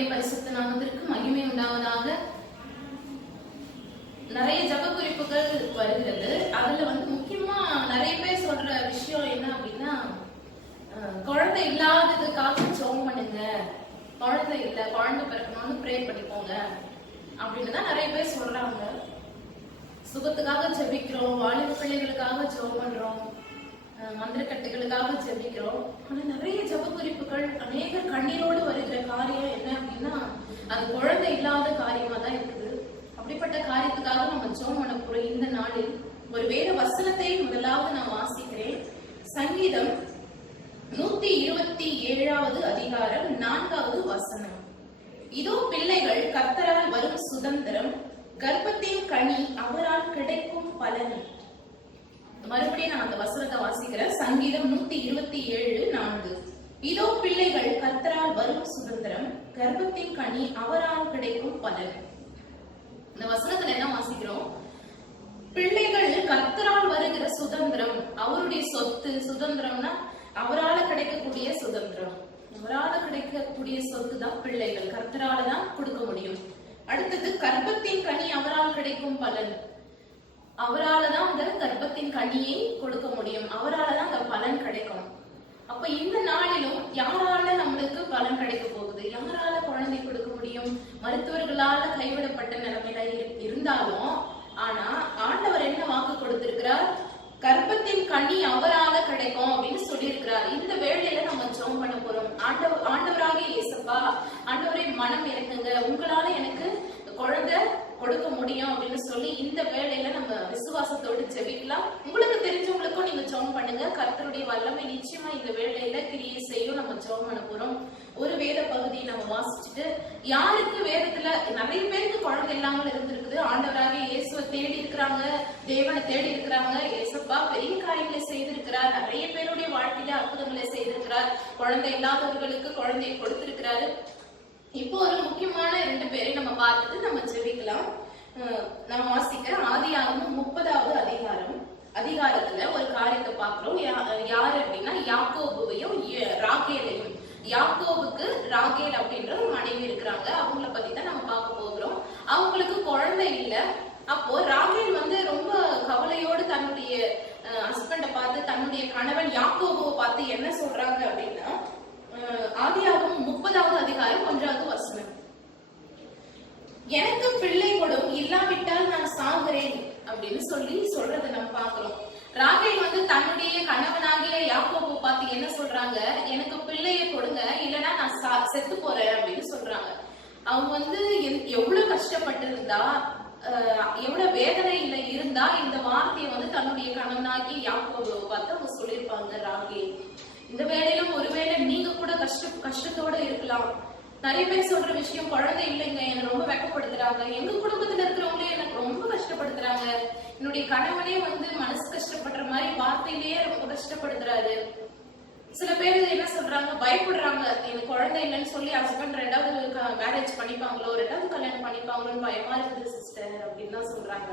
கர்த்தருடைய பரிசுத்த நாமத்திற்கு மகிமை உண்டாவதாக. நிறைய ஜப குறிப்புகள் வருகிறது. அதுல முக்கியமா நிறைய பேர் சொல்ற விஷயம் என்ன அப்படின்னா, குழந்தை இல்லாததுக்காக ஜெபம் பண்ணுங்க, குழந்தை இல்ல குழந்தை பிறக்கணும்னு ப்ரே பண்ணிக்கோங்க அப்படின்னு தான் நிறைய பேர் சொல்றாங்க. சுகத்துக்காக ஜெபிக்கிறோம், வாலிப பிள்ளைகளுக்காக ஜெபம் பண்றோம், மந்திரக்கட்டுகளுக்காக ஜெபிக்கிறோம். ஆனா நிறைய ஜப குறிப்புகள் அநேக கண்ணீரோடு வருகிற காரியம் என்ன அப்படின்னா, அது குழந்தை இல்லாத காரியமா தான் இருக்குது. அப்படிப்பட்ட காரியத்துக்காக நம்ம ஜெபம் பண்ண போற இந்த நாளில் ஒரு வேத வசனத்தை முதலாவது நான் வாசிக்கிறேன். சங்கீதம் 127வது அதிகாரம் 4வது வசனம். இதோ பிள்ளைகள் கர்த்தரால் வரும் சுதந்திரம், கர்ப்பத்தின் கனி அவரால் கிடைக்கும் பலன். மறுபடியும் நான் அந்த வசனத்தை வாசிக்கிறேன். சங்கீதம் 127:4. இதோ பிள்ளைகள் கர்த்தரால் வரும் சுதந்திரம், கர்ப்பத்தின் கனி அவரால் கிடைக்கும் பலன். இந்த வசனத்துல என்ன வாசிக்கிறோம்? பிள்ளைகள் கர்த்தரால் வருகிற சுதந்திரம், அவருடைய சொத்து. சுதந்திரம்னா அவரால் கிடைக்கக்கூடிய சுதந்திரம், அவரால் கிடைக்கக்கூடிய சொத்து தான் பிள்ளைகள், கர்த்தரால தான் கொடுக்க முடியும். அடுத்தது கர்ப்பத்தின் கனி அவரால் கிடைக்கும் பலன். அவரால் தான் அந்த கர்ப்பத்தின் கனியை கொடுக்க முடியும், அவரால் தான் அந்த பலன் கிடைக்கும். அப்ப இந்த நாளிலும் யாரால நம்மளுக்கு பலன் கிடைக்க போகுது? யாரால குழந்தை கொடுக்க முடியும்? மருத்துவர்களால கைவிடப்பட்ட நிலைமையில இருந்தாலும், ஆனா ஆண்டவர் என்ன வாக்கு கொடுத்திருக்கிறார்? கர்ப்பத்தின் கனி அவரால கிடைக்கும் அப்படின்னு சொல்லி இருக்கிறார். இந்த வேளையில நம்ம ஜெபம் பண்ண போறோம். ஆண்டவராக இயேசுப்பா, ஆண்டவரே மனம் இறங்குங்க, உங்களால எனக்கு குழந்தை கொடுக்க முடியும் அப்படின்னு சொல்லி இந்த வேளையில நம்ம விசுவாசத்தோடு ஜெபிக்கலாம். உங்களுக்கு தெரிஞ்சவங்களுக்கும் நீங்க ஜெபம் பண்ணுங்க. கர்த்தருடைய வல்லமை நிச்சயமா இந்த வேளையில கிரியை செய்யும். நம்ம ஜெபம் பண்ண போறோம். ஒரு வேத பகுதியை நம்ம வாசிச்சுட்டு, யாருக்கு வேதத்துல நிறைய பேருக்கு குழந்தை இல்லாமல் இருந்திருக்குது, ஆண்டவராக இயேசுவை தேடி இருக்கிறாங்க, தேவனை தேடி இருக்கிறாங்க. இயேசுப்பா பெரிய காரியங்களை செய்திருக்கிறார், நிறைய பேருடைய வாழ்க்கையில அற்புதங்களை செய்திருக்கிறார், குழந்தை இல்லாதவர்களுக்கு குழந்தையை கொடுத்திருக்கிறாரு. இப்போ ஒரு முக்கியமான 2 பேரை நம்ம பார்த்துட்டு நம்ம ஜெபிக்கலாம். நான் வாசிக்கிறேன். ஆதியாகமம் 30வது அதிகாரத்துல ஒரு காரியத்தை பார்க்கிறோம். யாரு அப்படின்னா, யாக்கோபுவையும் ராகேலையும். யாக்கோபுக்கு ராகேல் அப்படின்ற ஒரு மனைவி இருக்கிறாங்க. அவங்கள பத்தி தான் நம்ம பார்க்க போகிறோம். அவங்களுக்கு குழந்தை இல்ல. அப்போ ராகேல் ரொம்ப கவலையோடு தன்னுடைய ஹஸ்பண்ட பார்த்து, தன்னுடைய கணவன் யாக்கோபுவை பார்த்து என்ன சொல்றாங்க அப்படின்னா, ஆதியாகமம் 30வது அதிகாரம் 1வது வசனம். எனக்கு பிள்ளை கொடும், இல்லாவிட்டால் நான் சாகிறேன் அப்படின்னு சொல்றதை நம்ம பார்க்கிறோம். ராகேல் தன்னுடைய கணவனாகிய யாக்கோபு பார்த்து என்ன சொல்றாங்க? எனக்கு பிள்ளையை கொடுங்க, இல்லைன்னா நான் செத்து போறேன் அப்படின்னு சொல்றாங்க. அவங்க எவ்வளவு கஷ்டப்பட்டு இருந்தா, எவ்வளவு வேதனையில இருந்தா இந்த வார்த்தையை தன்னுடைய கணவனாகிய யாக்கோபு பார்த்து அவங்க சொல்லியிருப்பாங்க. ராகேல் இந்த வேலையிலும் ஒருவேளை நீங்க கூட கஷ்டத்தோட இருக்கலாம். நிறைய பேர் சொல்ற விஷயம், குழந்தை இல்லைங்க, என்ன ரொம்ப வெக்கப்படுத்துறாங்க, எங்க குடும்பத்துல இருக்கிறவங்களே எனக்கு ரொம்ப கஷ்டப்படுத்துறாங்க, என்னுடைய கணவனே மனசு கஷ்டப்படுற மாதிரி வார்த்தையிலேயே ரொம்ப கஷ்டப்படுத்துறாரு. சில பேர் என்ன சொல்றாங்க, பயப்படுறாங்க, எனக்கு குழந்தை இல்லைன்னு சொல்லி ஹஸ்பண்ட் 2வது மேரேஜ் பண்ணிப்பாங்களோ, 2வது கல்யாணம் பண்ணிப்பாங்களோன்னு பயமா இருக்குது சிஸ்டர் அப்படின்னு தான் சொல்றாங்க.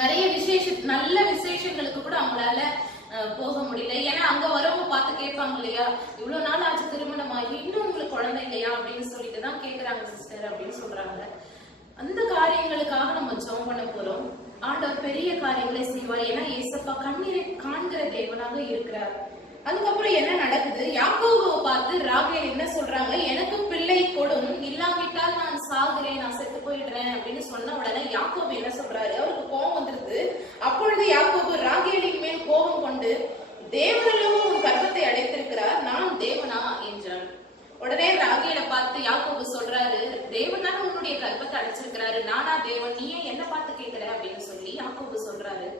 நிறைய நல்ல விசேஷங்களுக்கு கூட அவங்களால போக முடியல. ஏன்னா அங்க வரவங்க பார்த்து கேட்பாங்க இல்லையா, இவ்வளவு நாள் ஆச்சு திருமணம் ஆகி, இன்னும் உங்களுக்கு குழந்தை இல்லையா அப்படின்னு சொல்லிட்டு தான் கேக்குறாங்க சிஸ்டர் அப்படின்னு சொல்றாங்க. அந்த காரியங்களுக்காக நம்ம ஜெபம் பண்ண போறோம். ஆண்டவர் பெரிய காரியங்களை செய்வார். ஏன்னா இயேசுப்பா கண்ணீரை காண்கிற தேவனாக இருக்கிறார். அதுக்கப்புறம் என்ன நடக்குது? யாக்கோபுவை பார்த்து ராகேல் என்ன சொல்றாங்க? எனக்கு பிள்ளை கொடும், இல்லாவிட்டால் நான் சாகிறேன், நான் செத்து போயிடுறேன் அப்படின்னு சொன்ன உடனே யாக்கோபு என்ன சொல்றாரு? அவருக்கு கோபம் வந்துருது. அப்பொழுது யாக்கோபு ராகேலின் மேல் கோபம் கொண்டு, தேவனல்லவோ உன் கர்ப்பத்தை அடைத்திருக்கிறார், நான் தேவனா என்றான். உடனே ராகேலை பார்த்து யாக்கோபு சொல்றாரு, தேவனால உன்னுடைய கர்ப்பத்தை அடைச்சிருக்கிறாரு, நானா தேவன், நீயே என்ன பார்த்து கேட்கிற அப்படின்னு சொல்லி யாக்கோபு சொல்றாரு.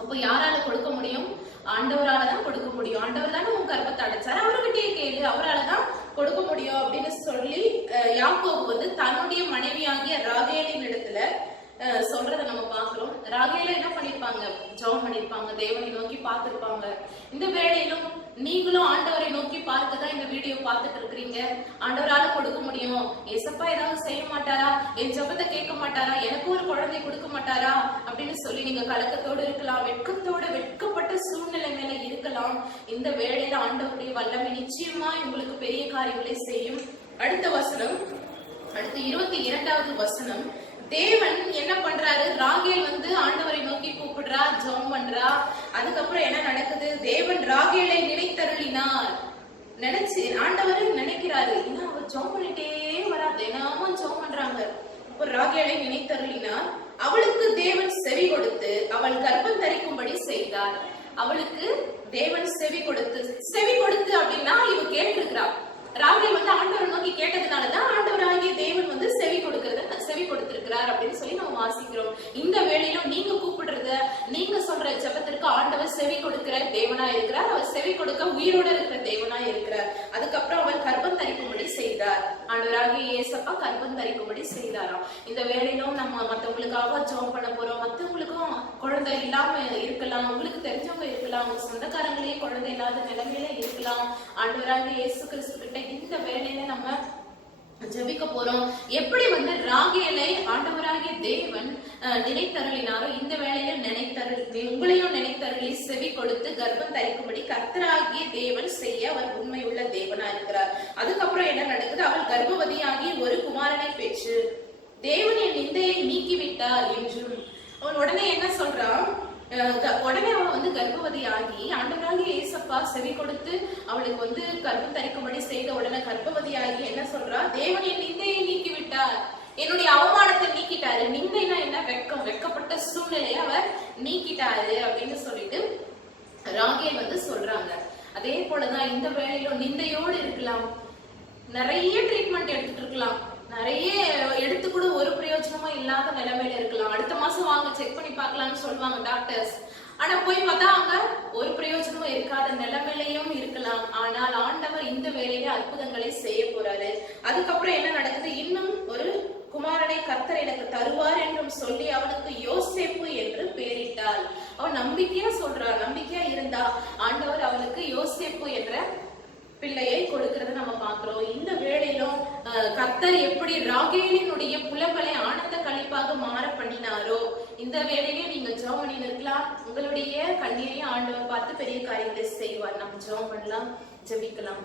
அப்போ யாரால கொடுக்க முடியும்? ஆண்டவரால தான் கொடுக்க முடியும். ஆண்டவர் தானே உன் கர்ப்பத்தை அடைச்சாரு, அவர்கிட்டயே கேளு, அவரால தான் கொடுக்க முடியும் அப்படின்னு சொல்லி யாக்கோபு தன்னுடைய மனைவியாகிய ராகேலின் இடத்துல சொல்றத நம்ம பாக்குறோம். ராகேல என்ன பண்ணிருப்பாங்க? ஜெபம் பண்ணிருப்பாங்க, தேவனை நோக்கி பார்த்திருப்பாங்க. இந்த வேளையிலும் நீங்களும் ஆண்டவரை நோக்கி பார்க்கதான் இந்த வீடியோ பார்த்துட்டு இருக்கிறீங்க. ஆண்டவரால கொடுக்க முடியும், ஏசப்பா ஏதாவது செய்ய மாட்டாரா, என் ஜெபத்தை கேட்க மாட்டாரா, எனக்கு ஒரு குழந்தை கொடுக்க மாட்டாரா அப்படின்னு சொல்லி நீங்க கலக்கத்தோடு இருக்கலாம், வெட்கப்பட்ட சூழ்நிலை மேல இருக்கலாம். இந்த வேளையில ஆண்டவருடைய வல்லமை நிச்சயமா உங்களுக்கு பெரிய காரியங்களை செய்யும். அடுத்த வசனம், அடுத்து 22வது வசனம். தேவன் என்ன பண்றாரு? ராகேல் வந்து ஆண்டவரை நோக்கி கூப்பிடுறா, ஜெபம் பண்றா. அதுக்கப்புறம் என்ன நடக்குது? தேவன் ராகேலை நினைத்தருளினார். ஆண்டவர் நினைக்கிறாரு, ஏன்னா அவர் ஜெபம் பண்ணிட்டே வரா, தினமும் ஜெபம் பண்றாங்க. அப்ப ராகேலை நினைத்தருளினார். அவளுக்கு தேவன் செவி கொடுத்து அவள் கர்ப்பம் தரிக்கும்படி செய்தார். அவளுக்கு தேவன் செவி கொடுத்து அப்படின்னா இவ கேட்டிருக்கிறா. ராகேல் வந்து ஆண்டவரை நோக்கி கேட்டதுனாலதான் ஆண்டவராகிய தேவன் வந்து செவி கொடுத்திருக்கிறார் அப்படின்னு சொல்லி நம்ம வாசிக்கிறோம். இந்த வேளையிலும் நீங்க கூப்பிடுறத, நீங்க சொல்ற ஜெபத்திற்கு ஆண்டவர் செவி கொடுக்கிற தேவனா இருக்கிறார். அவர் செவி கொடுக்க உயிரோட இருக்கிற தேவனா இருக்கிறார். அதுக்கப்புறம் அவள் கர்ப்பம் தரிக்கும்படி செய்தார். ஆண்டவராகிய இயேசப்பா கர்ப்பம் தரிக்கும்படி செய்தாராம். இந்த வேளையிலும் நம்ம மத்தவங்களுக்காக ஜெபம் பண்ண போறோம். மத்தவங்களுக்கும் குழந்தை இல்லாம இருக்கலாம், உங்களுக்கு தெரிஞ்சவங்க இருக்கலாம், உங்க சொந்தக்காரங்களே குழந்தை இல்லாத நிலைமையில இருக்கலாம். ஆண்டவராகிய இயேசு கிறிஸ்து கிட்ட இந்த வேளையில நம்ம ஜெபிக்க போறோம். எப்படி வந்து ராகேலை ஆண்டவராகிய தேவன் நினைத்தருளினாரோ இந்த வேளையில உங்களையும் நினைத்தருளி செவி கொடுத்து கர்ப்பம் தரிக்கும்படி கர்த்தராகிய தேவன் செய்ய அவர் உண்மையுள்ள தேவனா இருக்கிறார். அதுக்கப்புறம் என்ன நடக்குது? அவள் கர்ப்பவதியாகி ஒரு குமாரனை பெற்று தேவன் என் நிந்தையை நீக்கிவிட்டார் என்றும். அவன் உடனே என்ன சொல்றான்? உடனே அவ வந்து கர்ப்பவதி ஆகி ஆண்டவராகிய இயேசப்பா செவி கொடுத்து அவளுக்கு வந்து கர்ப்பம் தரிக்கும்படி செய்த உடனே கர்ப்பவதி ஆகி என்ன சொல்றா? தேவன் என் நிந்தையை நீக்கி விட்டார், என்னுடைய அவமானத்தை நீக்கிட்டாரு. நிந்தைனா என்ன? வெக்கப்பட்ட சூழ்நிலையை அவர் நீக்கிட்டாரு அப்படின்னு சொல்லிட்டு ராகேல் வந்து சொல்றாங்க. அதே போலதான் இந்த வேளையிலும் நிந்தையோடு இருக்கலாம், நிறைய ட்ரீட்மெண்ட் எடுத்துட்டு இருக்கலாம், நிறைய எடுத்து கூட ஒரு பிரயோஜனமும் இல்லாத நிலைமையில இருக்கலாம். அடுத்த மாசம் வாங்க செக் பண்ணி பார்க்கலாம்னு சொல்லுவாங்க டாக்டர்ஸ். ஆனா போய் பார்த்தா அங்க ஒரு பிரயோஜனமும் இருக்காத நிலைமையிலையும் இருக்கலாம். ஆனால் ஆண்டவர் இந்த வேலையில அற்புதங்களை செய்ய போறாரு. அதுக்கப்புறம் என்ன நடக்குது? இன்னும் ஒரு குமாரனை கர்த்தர் எனக்கு தருவார் என்றும் சொல்லி அவனுக்கு யோசேப்பு என்று பெயரிட்டாள். அவன் நம்பிக்கையா சொல்றா, நம்பிக்கையா இருந்தா ஆண்டவர் அவளுக்கு யோசேப்பு என்ற பிள்ளையை கொடுக்கறத நம்ம பாக்குறோம். இந்த வேளையிலும் கர்த்தர் எப்படி ராகேலினுடைய புலம்பலை ஆனந்த களிப்பாக மாற பண்ணினாரோ இந்த வேளையிலே நீங்க ஜெபம் பண்ணி இருக்கலாம். உங்களுடைய கண்ணீரையும் ஆண்டவர் பார்த்து பெரிய காரியங்களை செய்வார். நம்ம ஜெபம் பண்ணலாம், ஜெபிக்கலாம்.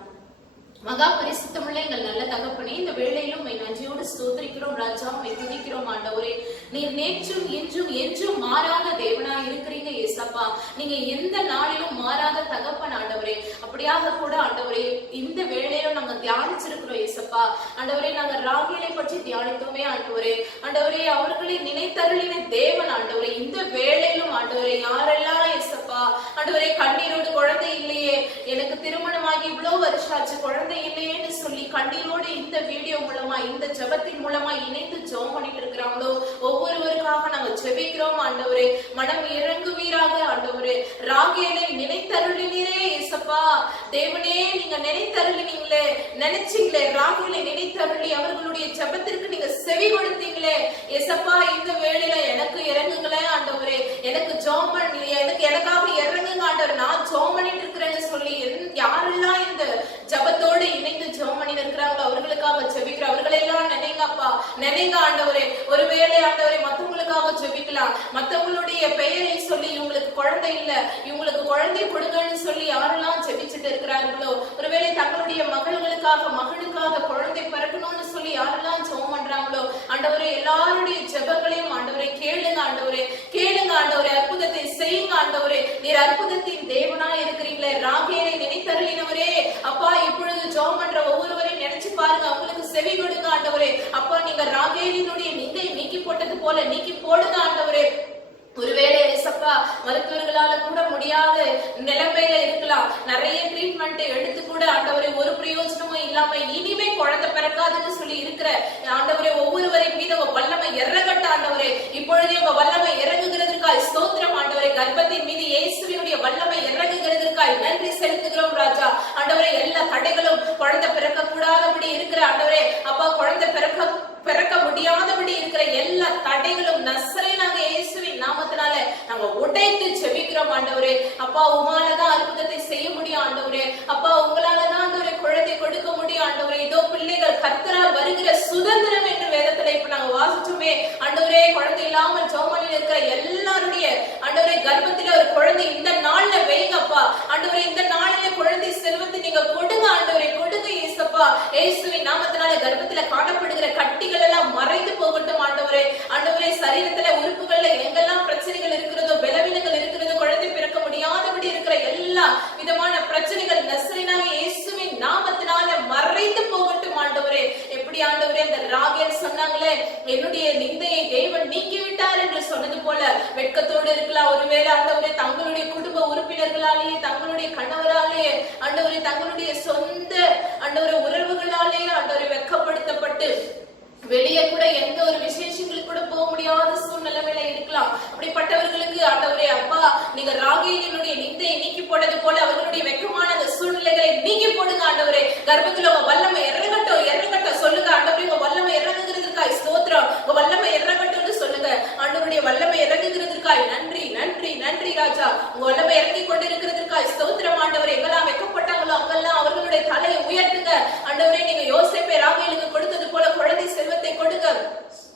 மகா பரிசுத்தமுள்ள எங்கள் நல்ல தகப்பனே, இந்த வேளையிலும் நன்றியோடு ஸ்தோத்திரிக்கிறோம் ராஜா, துதிக்கிறோம் ஆண்டவரே. நீர் நேற்றும் இன்றும் என்றும் மாறாத தேவனா இருக்கிறீங்க ஏசப்பா. நீங்க எந்த நாளிலும் மாறாத தகப்பன் ஆண்டவரே. அப்படியாக கூட ஆண்டவரே இந்த வேளையிலும் நாங்க தியானிச்சிருக்கிறோம் ஏசப்பா. ஆண்டவரே நாங்க ராகேலை பற்றி தியானித்தோமே ஆண்டவரே. ஆண்டவரே அவர்களை நினைத்தருளின தேவன் ஆண்டவரே. இந்த வேளையிலும் ஆண்டவரே யாரெல்லாம் ஏசப்பா ஆண்டவரே கண்ணீரோடு குழந்தை இல்லையே, எனக்கு திருமணமாகி இவ்வளவு வருஷம் ஆச்சு குழந்தை இல்லையேன்னு சொல்லி கண்ணீரோடு இந்த வீடியோ மூலமா இந்த ஜெபத்தின் மூலமா இணைந்து ஜெபம் பண்ணிட்டு இருக்கிறாங்களோ ஒவ்வொருவருக்காக நாங்க ஜெபிக்கிறோம் ஆண்டவரே. மனம் இறங்குவீராக ஆண்டவரே. ராகேலை நினைத்தருளினீரே ஏசப்பா. தேவனே நீங்க நினைத்தருளினீங்களே, நினைச்சீங்களே, ராகேலை நினைத்தருளி அவர்களுடைய ஜெபத்திற்கு நீங்க செவி கொடுத்தீங்களே ஏசப்பா. இந்த வேளையில எனக்கு இறங்குங்களே ஆண்டவரே. எனக்கு ஜெபம் பண்ணி எனக்காக இறங்குங்க ஆண்டவர். நான் ஜெபம் பண்ணிட்டு இருக்கிறேன்னு சொல்லி யாரெல்லாம் இந்த ஜெபத்தோடு இணைந்து ஜெபம் பண்ணி இருக்கிறாங்களோ அவர்களுக்காக ஜெபிக்கிறோம். அவர்களெல்லாம் நினைங்கப்பா, நினைங்க ஆண்டவரே. ஒருவேளை ஆண்டவரே மத்தவங்களுக்காக ஜெபிக்கலாம். மத்தவங்களுடைய பெயரை சொல்லி இவங்களுக்கு குழந்தை இல்ல, இவங்களுக்கு குழந்தை கொடுங்கன்னு சொல்லி யாரெல்லாம் ஜெபிச்சுட்டு இருக்கிறார்களோ, ஒருவேளை தங்களுடைய மகளுக்காக மகனுக்காக குழந்தை பிறக்கணும்னு சொல்லி யாரெல்லாம் ஜெபம் பண்றாங்களோ ஆண்டவரே எல்லாருடைய ஜெபங்களையும் ஆண்டவரே கேளுங்க ஆண்டவரே, கேளுங்க ஆண்டவரே. அற்புதத்தை செய்யுங்க ஆண்டவரே. நீர் அற்புதத்தின் தேவனா இருக்கிறீங்களே. ராகேலை நினைத்தருளினவரே அப்பா, இப்பொழுது ஜெபம் பண்ற ஒவ்வொருவரையும் நினைச்சு பாருங்க, அவங்களுக்கு செவி கொடுங்க ஆண்டவரே. அப்பா நீங்க ராகேலினுடைய நிந்தை நீக்கி போட்டது போல நீக்கி போடுங்க ஆண்டவரே. ஒருவேளை ஏசப்பா மருத்துவர்களால கூட முடியாத நிலைமையில இருக்கலாம், நிறைய ட்ரீட்மெண்ட் எடுத்து கூட ஆண்டவரே ஒரு பிரயோஜனமும் இல்லாம இனிமே குழந்தை பிறக்காதுன்னு சொல்லி இருக்கிற ஆண்டவரே ஒவ்வொருவரை மீது உங்க வல்லமை இறங்கட்ட ஆண்டவரே. இப்பொழுதே உங்க வல்லமை இறங்குகிறதுக்காய் ஸ்தோத்திரம் ஆண்டவரே. கர்ப்பத்தின் மீது இயேசுவினுடைய வல்லமை இறங்குகிறதுக்காய் நன்றி செலுத்துகிறோம் ராஜா. ஆண்டவரே எல்லா தடைகளும் குழந்தை பிறக்க கூடாதபடி இருக்கிற ஆண்டவரே அப்பா, குழந்தை பிறக்க முடியாதபடி இருக்கிற எல்லா தடைகளும் நசரேனாக இயேசுவின் நாமத்தினால நாங்க உடைத்து ஜெபிக்கிறோம் ஆண்டவரே. அப்பா உங்களாலதான் அற்புதத்தை செய்ய முடியும் ஆண்டவரே. அப்பா உங்களாலதான் ஆண்டவரே குழந்தை கொடுக்க முடியும் ஆண்டவரே. இதோ பிள்ளைகள் கர்த்தரால் வருகிற சுதந்திரம் என்று வேதத்துல இப்ப நாங்க வாசிச்சோமே ஆண்டவரே. குழந்தை இல்லாமல் ஜெபமணியில் இருக்கிற எல்லாருடைய ஆண்டவரே கர்ப்பத்தில ஒரு குழந்தை இந்த நாள்ல வைங்கப்பா ஆண்டவரே. இந்த நாளில குழந்தை செல்வத்தை நீங்க கொடுங்க ஆண்டவரே, கொடுங்க இயேசப்பா. இயேசுவின் நாமத்தினால ஆண்டவரே இந்த ராகேல் சொன்னாங்களே, என்னுடைய நிந்தையை தேவன் நீக்கிவிட்டார் என்று சொன்னது போல வெட்கத்தோடு இருக்கலாம். ஒருவேளை ஆண்டவரே தங்களுடைய குடும்ப உறுப்பினர்களாலேயே, தங்களுடைய கணவராலேயே, ஆண்டவரே தங்களுடைய சொந்த ஆண்டவரே உறவுகளாலேயே ஆண்டவரை வெட்கப்படுத்தப்பட்டு வெளியே கூட எந்த ஒரு விசேஷங்களுக்கு கூட போக முடியாத சூழ்நிலையில இருக்கலாம். அப்படிப்பட்டவர்களுக்கு ஆண்டவரே அப்பா, நீங்க ராகேலினுடைய நிந்தையை நீக்கி போட்டது போல அவர்களுடைய வெட்கமான அந்த சூழ்நிலைகளை நீக்கி போடுங்க ஆண்டவரே. கர்ப்பத்துல உங்க வல்லமை இறங்கட்டும், இறங்கட்டும் சொல்லுங்க ஆண்டவரே. உங்க வல்லமை இறங்குகிறதுக்காய் ஸ்தோத்திரம். உங்க வல்லமை இறங்கட்டும்னு சொல்லுங்க ஆண்டவருடைய வல்லமை இறங்குகிறதுக்காய் நன்றி, நன்றி, நன்றி ராஜா. உங்க வல்லமை இறங்கி கொண்டிருக்கிறதுக்காய் ஸ்தோத்திரம் ஆண்டவரே. எங்கெல்லாம் வெட்கப்பட்டாங்களோ அங்கெல்லாம் அவர்களுடைய தலையை உயர்த்துங்க ஆண்டவரே. நீங்க யோசேப்பை ராகேலுக்கு கொடுத்தது போல குழந்தை செல்வத்தை கொடுங்க,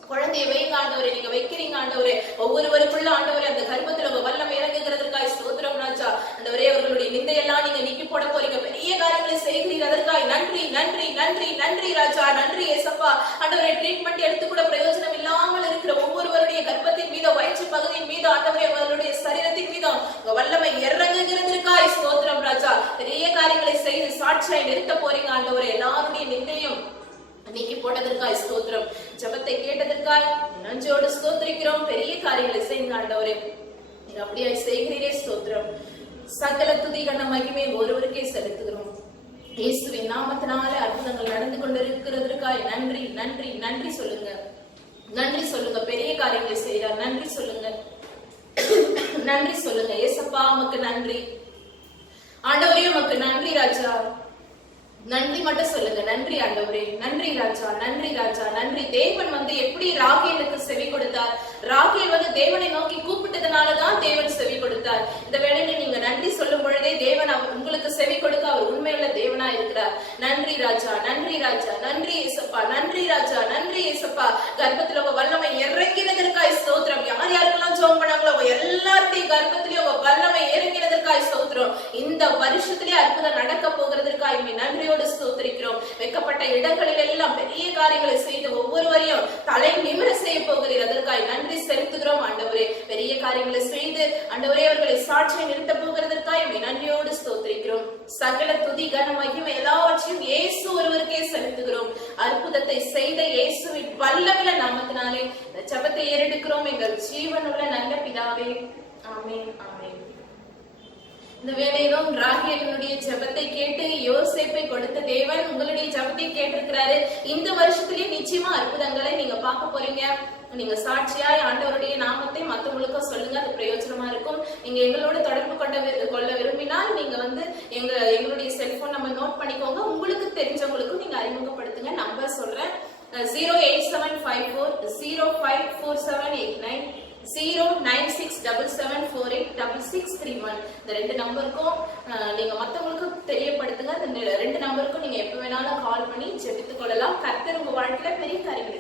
குழந்தையை வைங்க ஆண்டவரே. நீங்க வைக்கிறீங்க ஆண்டவரே. ஒவ்வொருவருக்குள்ள ஆண்டவரே அந்த கர்ப்பத்துல உங்க வல்லமை இறங்குகிறதற்காய் ஸ்தோத்திரம் ராஜா. ஆண்டவரே அவர்களுடைய நிந்தையெல்லாம் நீங்க நீக்கி போட போறீங்க, பெரிய காரியங்களை செய்கிறீங்க, அதற்காய் நன்றி, நன்றி, நன்றி, நன்றி ராஜா. நன்றி ஏசப்பா. ஆண்டவரே ட்ரீட்மெண்ட் எடுத்து கூட பிரயோஜனம் இல்லாமல் இருக்கிற ஒவ்வொருவருடைய கர்ப்பத்தின் மீது, வயிற்று பகுதியின் மீது ஆண்டவரே அவர்களுடைய சரீரத்தின் மீது உங்க வல்லமை இறங்குகிறதற்காய் ஸ்தோத்திரம் ராஜா. பெரிய காரியங்களை செய்து சாட்சியாய் நிறுத்த போறீங்க ஆண்டவரே. எல்லாருடைய நிந்தையும் நீக்கி போட்டதற்காய் ஸ்தோத்திரம். ஜெபத்தை கேட்டதற்காய் நன்றியோடு ஸ்தோத்திரிக்கிறோம். பெரிய காரியங்களை செய்யுங்க ஆண்டவரே. நீங்க அப்படியே செய்கிறீரே ஸ்தோத்திரம். சகல துதி கன மகிமை ஒருவருக்கே செலுத்துகிறோம். இயேசுவின் நாமத்தினால அற்புதங்கள் நடந்து கொண்டிருக்கிறதற்காய் நன்றி, நன்றி, நன்றி சொல்லுங்க, நன்றி சொல்லுங்க. பெரிய காரியங்களை செய்யறார், நன்றி சொல்லுங்க, நன்றி சொல்லுங்க. ஏசப்பா உமக்கு நன்றி ஆண்டவரே, உமக்கு நன்றி ராஜா. நன்றி மட்டும் சொல்லுங்க. நன்றி ஆண்டவரே, நன்றி ராஜா, நன்றி ராஜா, நன்றி. தேவன் வந்து எப்படி ராகேலுக்கு செவி கொடுத்தார்? ராகேல் வந்து தேவனை நோக்கி கூப்பிட்டதுனாலதான் தேவன் செவி கொடுத்தார். இந்த வேளையில நீங்க நன்றி சொல்லும் பொழுதே தேவன் உங்களுக்கு செவி கொடுக்க அவர் உண்மையுள்ள தேவனா இருக்கிறார். நன்றி ராஜா, நன்றி ராஜா, நன்றி ஏசப்பா, நன்றி ராஜா, நன்றி ஏசப்பா. கர்ப்பத்துல உங்க வல்லமை இறங்கினதற்காய் ஸ்தோத்திரம். யார் யாருக்கெல்லாம் ஜெபம் பண்ணாங்களோ எல்லாருடைய கர்ப்பத்திலேயே உங்க வல்லமை இறங்கினதற்காய் ஸ்தோத்திரம். இந்த வருஷத்திலே அற்புதம் நடக்க போகிறதற்காய் நன்றி ஸ்தோத்திரிக்கிறோம். வைக்கப்பட்ட இடங்களில் எல்லாம் பெரிய காரியங்களை செய்து ஒவ்வொருவரையும் தலை நிமிர செய்ய போகிறீர், அதற்காய் நன்றி செலுத்துகிறோம் ஆண்டவரே. பெரிய காரியங்களை செய்து ஆண்டவரே அவர்களை சாட்சியை நிறுத்த போகிறதற்காய் நன்றியோடு ஸ்தோத்திரிக்கிறோம். சகல துதி கன மகிமை எல்லாவற்றையும் இயேசு ஒருவருக்கே செலுத்துகிறோம். அற்புதத்தை செய்த இயேசுவின் வல்லமையுள்ள நாமத்தினாலே இந்த ஜெபத்தை ஏறெடுக்கிறோம் எங்கள் ஜீவனுள்ள நல்ல பிதாவே. ஆமென், ஆமென். இந்த வேளையிலும் ராகேலினுடைய ஜெபத்தை கேட்டு யோசேப்பை கொடுத்த தேவன் உங்களுடைய ஜெபத்தை கேட்டிருக்கிறாரு. இந்த வருஷத்திலேயே நிச்சயமா அற்புதங்களை நீங்க பார்க்க போறீங்க. நீங்க சாட்சியாய் ஆண்டவருடைய நாமத்தை மற்றவங்களுக்கும் சொல்லுங்க, அது பிரயோஜனமா இருக்கும். நீங்க எங்களோட தொடர்பு கொள்ள விரும்பினால் நீங்க வந்து எங்களுடைய செல்போன் நம்பர் நோட் பண்ணிக்கோங்க. உங்களுக்கு தெரிஞ்சவங்களுக்கும் நீங்க அறிமுகப்படுத்துங்க. நம்பர் சொல்றேன்: 08754054789, 09677486631. இந்த ரெண்டு நம்பருக்கும் நீங்க மத்தவங்களுக்கும் தெரியப்படுத்துங்க. இந்த ரெண்டு நம்பருக்கும் நீங்க எப்ப வேணாலும் கால் பண்ணி ஜெபித்துக் கொள்ளலாம். கர்த்தர் உங்க வாழ்க்கையில பெரிய காரியங்களை